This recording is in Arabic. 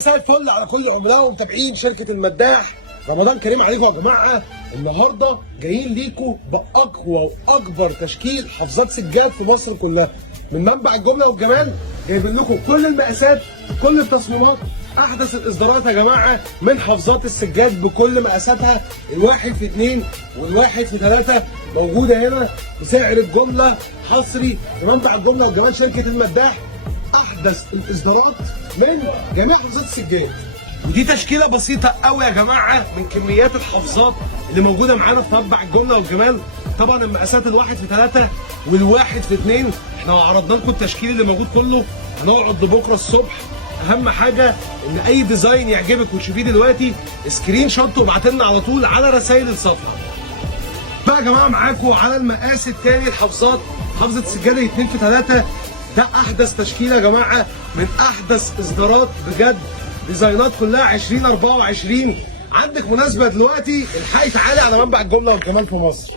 مساء الفل على كل العملاء ومتابعين شركة المداح. رمضان كريم عليكم يا جماعة. النهارده جايين ليكم بأقوى وأكبر تشكيل حفاظات سجاد في مصر كلها من منبع الجملة والجمال. جايبين لكم كل المقاسات، كل التصميمات، أحدث الإصدارات يا جماعة من حفاظات السجاد بكل مقاساتها، الواحد في 2 والواحد في 3 موجودة هنا بسعر الجملة حصري في منبع الجملة والجمال شركة المداح. احدث الاصدارات من جميع حفاظات السجاد، ودي تشكيله بسيطه قوي يا جماعه من كميات الحفاظات اللي موجوده معانا في منبع الجمله والجمال. طبعا المقاسات الواحد في 3 والواحد في 2 احنا عرضنا لكم التشكيل اللي موجود كله. هنقعد لبكره الصبح. اهم حاجه ان اي ديزاين يعجبك وتشوفيه دلوقتي سكرين شوت وابعت لنا على طول على رسائل الصفحه. بقى يا جماعه معاكم على المقاس الثاني الحفاظات، حفظه السجاده 2 في 3. ده احدث تشكيله يا جماعه من احدث اصدارات بجد، ديزاينات كلها 2024. عندك مناسبه دلوقتي، الحقي تعالي على منبع الجمله والجمال في مصر.